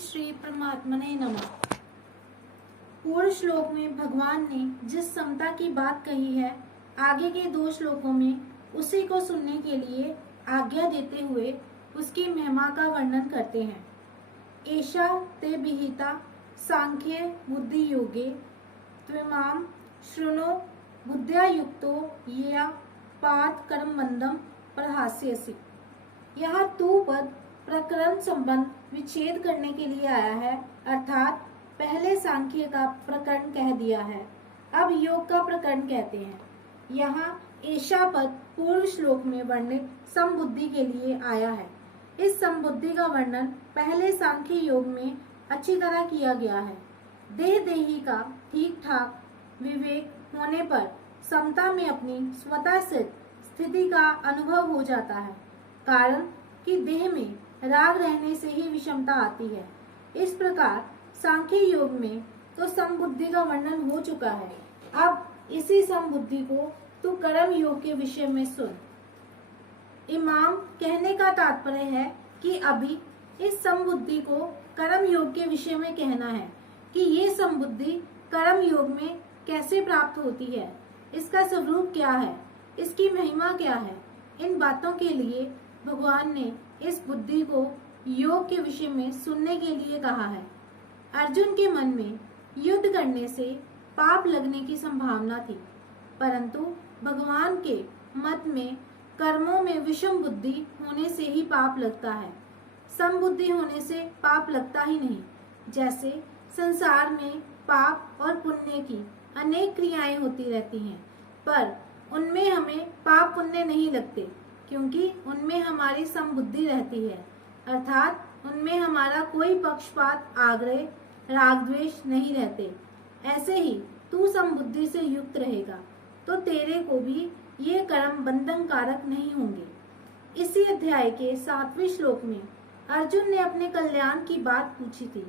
श्री परमात्मने नमः। पूर्व श्लोक में भगवान ने जिस समता की बात कही है, आगे के 2 श्लोकों में उसी को सुनने के लिए आज्ञा देते हुए उसकी महिमा का वर्णन करते हैं। एषा ते विहिता सांख्ये बुद्धि योगे त्विमाम शृणु बुद्ध्या युक्तो येया पार्थ कर्मबंधम प्रहास्यसि। यहाँ तू पद प्रकरण संबंध विच्छेद करने के लिए आया है, अर्थात पहले सांख्य का प्रकरण कह दिया है, अब योग का प्रकरण कहते हैं। यहाँ ऐशा पद पूर्व श्लोक में वर्णित समबुद्धि के लिए आया है। इस समबुद्धि का वर्णन पहले सांख्य योग में अच्छी तरह किया गया है। देह देही का ठीक ठाक विवेक होने पर समता में अपनी स्वतः सिद्ध स्थिति का अनुभव हो जाता है, कारण कि देह में राग रहने से ही विषमता आती है। इस प्रकार सांख्य योग में तो समबुद्धि का वर्णन हो चुका है। अब इसी समबुद्धि को तू कर्म योग के विषय में सुन। इमाम कहने का तात्पर्य है कि अभी इस समबुद्धि को कर्म योग के विषय में कहना है कि ये समबुद्धि कर्म योग में कैसे प्राप्त होती है, इसका स्वरूप क्या है, इसकी महिमा क्या है। इन बातों के लिए भगवान ने इस बुद्धि को योग के विषय में सुनने के लिए कहा है। अर्जुन के मन में युद्ध करने से पाप लगने की संभावना थी, परंतु भगवान के मत में कर्मों में विषम बुद्धि होने से ही पाप लगता है, समबुद्धि होने से पाप लगता ही नहीं। जैसे संसार में पाप और पुण्य की अनेक क्रियाएं होती रहती हैं, पर उनमें हमें पाप पुण्य नहीं लगते, क्योंकि उनमें हमारी समबुद्धि रहती है, अर्थात उनमें हमारा कोई पक्षपात, आग्रह, राग द्वेष नहीं रहते। ऐसे ही तू समबुद्धि से युक्त रहेगा तो तेरे को भी ये कर्म बंधन कारक नहीं होंगे। इसी अध्याय के 7वें श्लोक में अर्जुन ने अपने कल्याण की बात पूछी थी,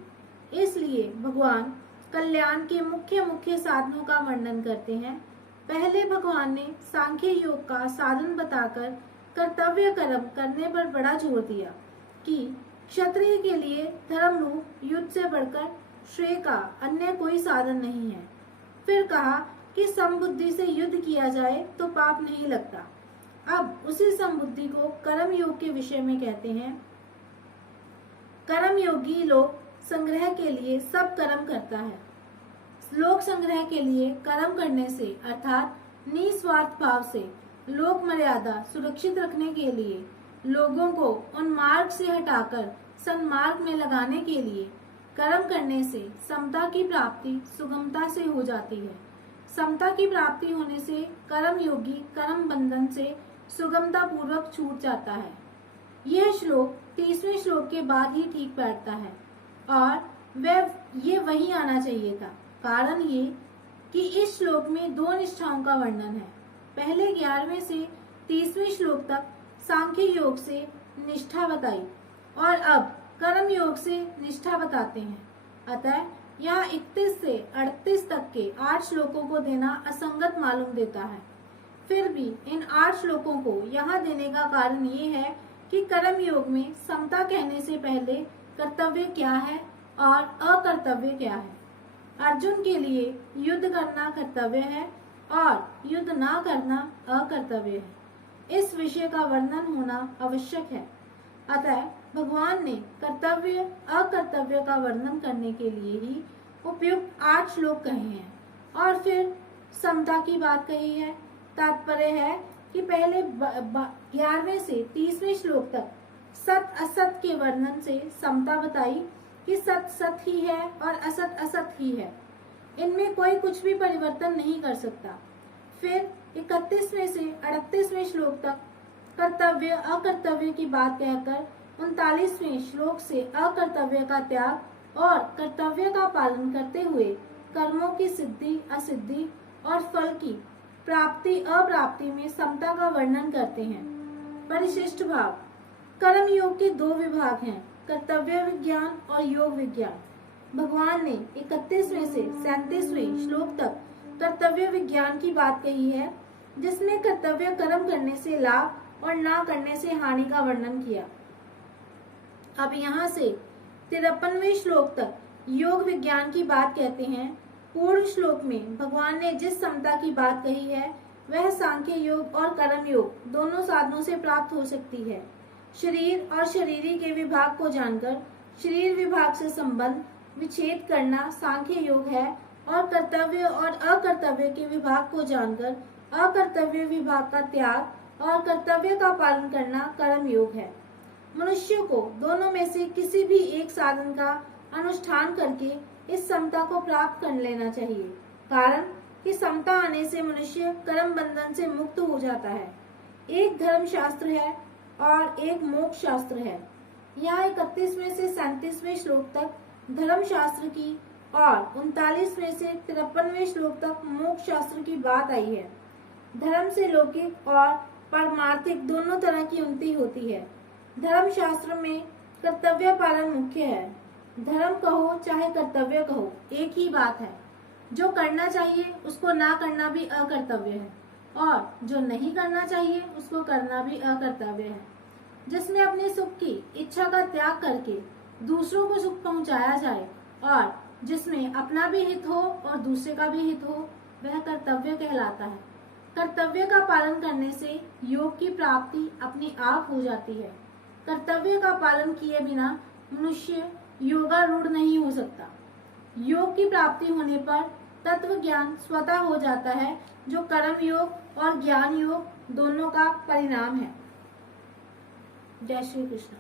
इसलिए भगवान कल्याण के मुख्य मुख्य साधनों का वर्णन करते हैं। पहले भगवान ने सांख्य योग का साधन बताकर कर्तव्य कर्म करने पर बड़ा जोर दिया कि क्षत्रिय के लिए धर्म रूप युद्ध से बढ़कर श्रेय का अन्य कोई साधन नहीं है। फिर कहा कि समबुद्धि से युद्ध किया जाए तो पाप नहीं लगता। अब उसी समबुद्धि को कर्म योग के विषय में कहते हैं। कर्म योगी लोक संग्रह के लिए सब कर्म करता है। लोक संग्रह के लिए कर्म करने से अर्थात निस्वार्थ भाव से लोक मर्यादा सुरक्षित रखने के लिए, लोगों को उन मार्ग से हटाकर सन्मार्ग में लगाने के लिए कर्म करने से समता की प्राप्ति सुगमता से हो जाती है। समता की प्राप्ति होने से कर्म योगी कर्म बंधन से सुगमता पूर्वक छूट जाता है। यह श्लोक 30वें श्लोक के बाद ही ठीक बैठता है और ये वही आना चाहिए था। कारण ये कि इस श्लोक में 2 निष्ठाओं का वर्णन है। पहले 11वें से 30वें श्लोक तक सांख्य योग से निष्ठा बताई और अब कर्म योग से निष्ठा बताते हैं। अतः यहाँ 31 से 38 तक के 8 श्लोकों को देना असंगत मालूम देता है। फिर भी इन 8 श्लोकों को यहाँ देने का कारण ये है कि कर्म योग में समता कहने से पहले कर्तव्य क्या है और अकर्तव्य क्या है। अर्जुन के लिए युद्ध करना कर्तव्य है और युद्ध ना करना अकर्तव्य है। इस विषय का वर्णन होना आवश्यक है। अतः भगवान ने कर्तव्य अकर्तव्य का वर्णन करने के लिए ही उपयुक्त 8 श्लोक कहे हैं और फिर समता की बात कही है। तात्पर्य है कि पहले 11वें से 30वें श्लोक तक सत असत के वर्णन से समता बताई कि सत सत ही है और असत असत ही है, इनमें कोई कुछ भी परिवर्तन नहीं कर सकता। फिर 31वें से 38वें श्लोक तक कर्तव्य अकर्तव्य की बात कहकर 39वें श्लोक से अकर्तव्य का त्याग और कर्तव्य का पालन करते हुए कर्मों की सिद्धि असिद्धि और फल की प्राप्ति अप्राप्ति में समता का वर्णन करते हैं। परिशिष्ट भाव। कर्म योग के 2 विभाग हैं, कर्तव्य विज्ञान और योग विज्ञान। भगवान ने 31वें से 37वें श्लोक तक कर्तव्य विज्ञान की बात कही है, जिसमें कर्तव्य कर्म करने से लाभ और ना करने से हानि का वर्णन किया। अब यहाँ से 53वें श्लोक तक योग विज्ञान की बात कहते हैं। पूर्व श्लोक में भगवान ने जिस समता की बात कही है वह सांख्य योग और कर्म योग दोनों साधनों से प्राप्त हो सकती है। शरीर और शरीरी के विभाग को जानकर शरीर विभाग से संबंध विच्छेद करना सांख्य योग है और कर्तव्य और अकर्तव्य के विभाग को जानकर अकर्तव्य विभाग का त्याग और कर्तव्य का पालन करना कर्म योग है। मनुष्य को दोनों में से किसी भी एक साधन का अनुष्ठान करके इस समता को प्राप्त कर लेना चाहिए, कारण कि समता आने से मनुष्य कर्म बंधन से मुक्त हो जाता है। एक धर्म शास्त्र है और एक मोक्ष शास्त्र है। यहाँ 31वें से 37वें श्लोक तक धर्म शास्त्र की और 39वें से 53वें श्लोक तक मोक्ष शास्त्र की बात आई है। धर्म से लौकिक और पारमार्थिक दोनों तरह की उन्नति होती है। धर्म शास्त्र में कर्तव्य पालन मुख्य है। धर्म कहो चाहे कर्तव्य कहो एक ही बात है। जो करना चाहिए उसको ना करना भी अकर्तव्य है और जो नहीं करना चाहिए उसको करना भी अकर्तव्य है। जिसमें अपने सुख की इच्छा का त्याग करके दूसरों को सुख पहुंचाया जाए और जिसमें अपना भी हित हो और दूसरे का भी हित हो वह कर्तव्य कहलाता है। कर्तव्य का पालन करने से योग की प्राप्ति अपने आप हो जाती है। कर्तव्य का पालन किए बिना मनुष्य योगारूढ़ नहीं हो सकता। योग की प्राप्ति होने पर तत्व ज्ञान स्वतः हो जाता है, जो कर्म योग और ज्ञान योग दोनों का परिणाम है। जय श्री कृष्ण।